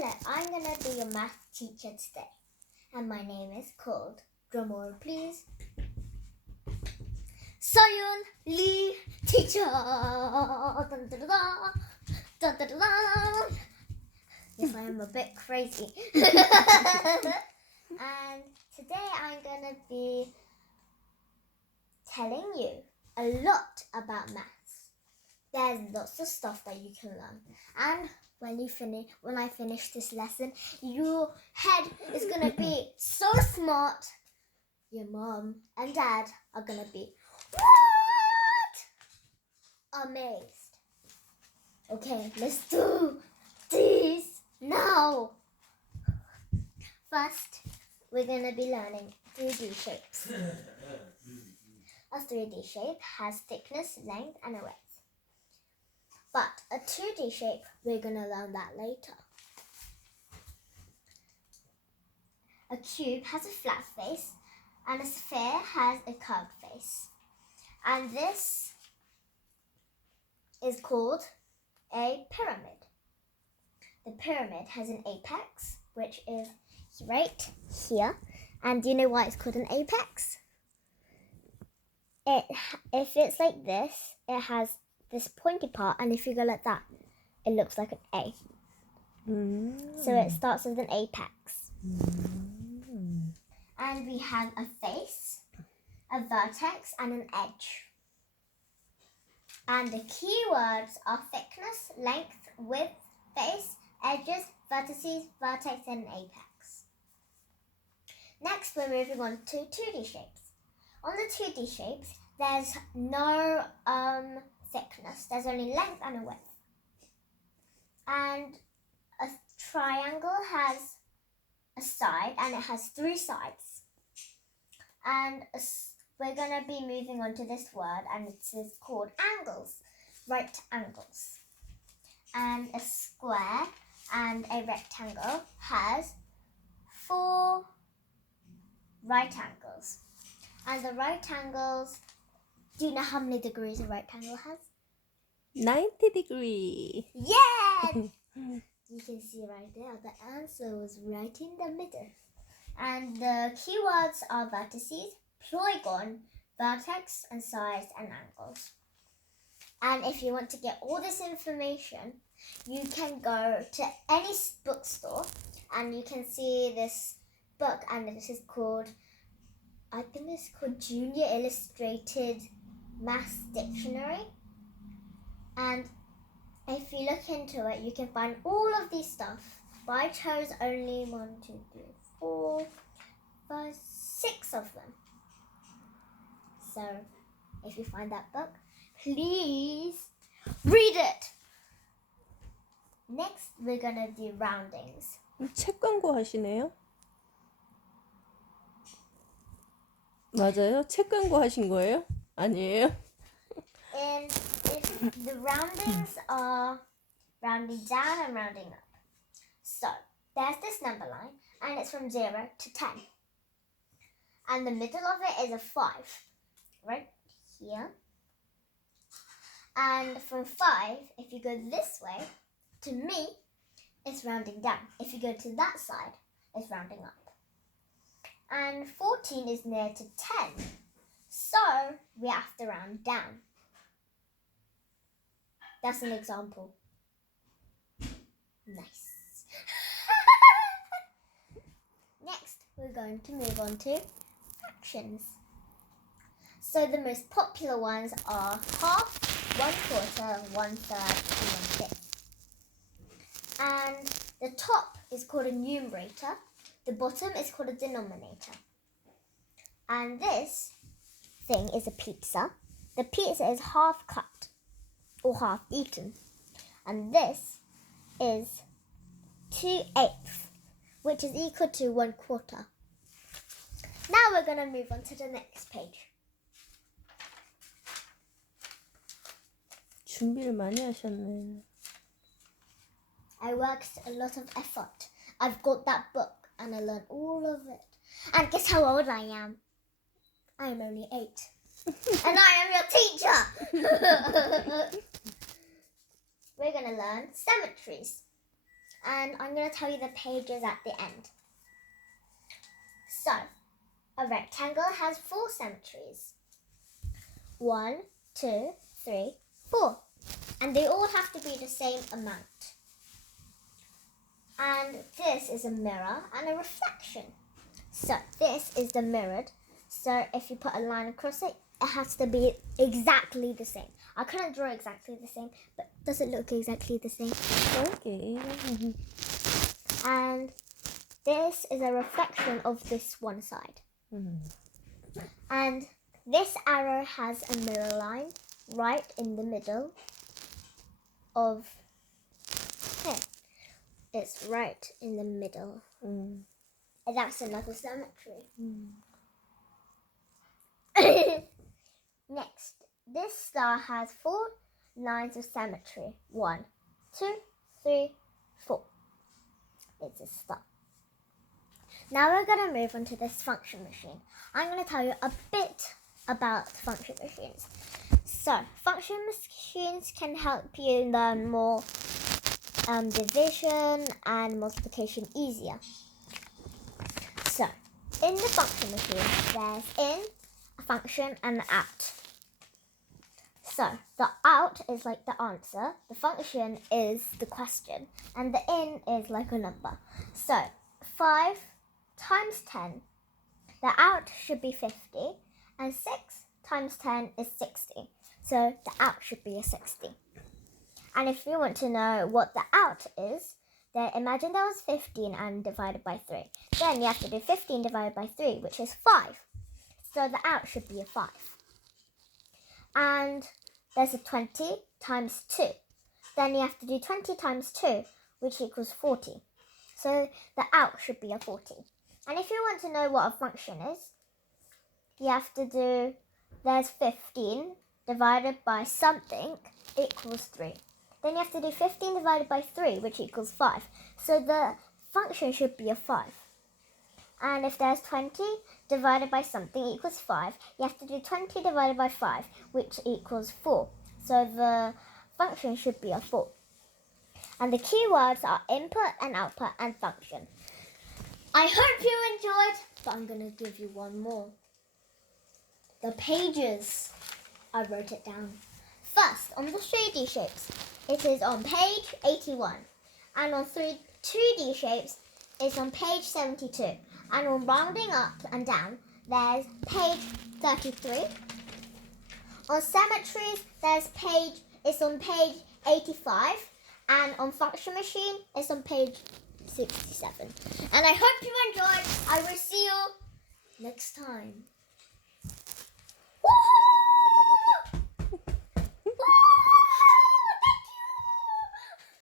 Hello, I'm going to be your math teacher today. And my name is called, drumroll please, Soyun Lee Teacher. Dun, dun, dun, dun. Dun, dun, dun, dun. Yes, I am a bit crazy. And today I'm going to be telling you a lot about maths. There's lots of stuff that you can learn. And when I finish this lesson, your head is going to be so smart. Your mom and dad are going to be, what? Amazed. Okay, let's do this now. First, we're going to be learning 3D shapes. A 3D shape has thickness, length, and a width. But a 2D shape, we're going to learn that later. A cube has a flat face, and a sphere has a curved face. And this is called a pyramid. The pyramid has an apex, which is right here. And do you know why it's called an apex? If it's like this, it has this pointy part, and if you go like that, it looks like an A. So it starts with an apex. And we have a face, a vertex, and an edge. And the key words are thickness, length, width, face, edges, vertices, vertex, and an apex. Next, we're moving on to 2D shapes. On the 2D shapes, there's no thickness. There's only length and a width. And a triangle has a side, and it has 3 sides. And we're going to be moving on to this word, and it is called angles, right angles. And a square and a rectangle has 4 right angles. And the right angles, do you know how many degrees a right angle has? 90 degrees. Yeah! You can see right there, the answer was right in the middle. And the keywords are vertices, polygon, vertex, and sides and angles. And if you want to get all this information, you can go to any bookstore and you can see this book, and this is called, I think it's called Junior Illustrated Maths Dictionary. And if you look into it, you can find all of these stuff. But I chose only 1, 2, 3, 4, 5, 6 of them. So if you find that book, please read it. Next, we're going to do roundings. 책 광고 하시네요? 맞아요? 책 광고 하신 거예요? 아니에요? And the roundings are rounding down and rounding up. So there's this number line, and it's from 0 to 10. And the middle of it is a 5, right here. And from 5, if you go this way, to me, it's rounding down. If you go to that side, it's rounding up. And 14 is near to 10, so we have to round down. That's an example. Nice. Next, we're going to move on to fractions. So the most popular ones are half, 1/4, 1/3, and 1/5. And the top is called a numerator. The bottom is called a denominator. And this thing is a pizza. The pizza is half cut or half eaten. And this is 2/8, which is equal to 1/4. Now we're going to move on to the next page. 준비를 많이 하셨네. I worked a lot of effort. I've got that book and I learned all of it. And guess how old I am? I am only 8. And I am your teacher. We're going to learn symmetries. And I'm going to tell you the pages at the end. So, a rectangle has 4 symmetries. 1, 2, 3, 4. And they all have to be the same amount. And this is a mirror and a reflection. So this is the mirrored. So if you put a line across it, it has to be exactly the same. I couldn't draw exactly the same, but does it look exactly the same? Okay. And this is a reflection of this one side. And this arrow has a mirror line right in the middle of here. It's right in the middle. And that's another symmetry. Next, this star has 4 lines of symmetry. 1, 2, 3, 4. It's a star. Now we're going to move on to this function machine. I'm going to tell you a bit about function machines. So, function machines can help you learn more division and multiplication easier. So, in the function machine, there's in, a function, and the out. So, the out is like the answer, the function is the question, and the in is like a number. So, 5 times 10, the out should be 50, and 6 times 10 is 60. So, the out should be a 60. And if you want to know what the out is, then imagine there was 15 and divided by 3. Then you have to do 15 divided by 3, which is 5. So the out should be a 5. And there's a 20 times 2. Then you have to do 20 times 2, which equals 40. So the out should be a 40. And if you want to know what a function is, you have to do, there's 15 divided by something equals 3. Then you have to do 15 divided by 3, which equals 5. So the function should be a 5. And if there's 20 divided by something equals 5, you have to do 20 divided by 5, which equals 4. So the function should be a 4. And the keywords are input and output and function. I hope you enjoyed, but I'm going to give you one more. The pages. I wrote it down. First, on the 3D shapes, it is on page 81. And on 2D shapes, it's on page 72. And on rounding up and down, there's page 33. On symmetries, it's on page 85. And on function machine, it's on page 67. And I hope you enjoyed. I will see you next time.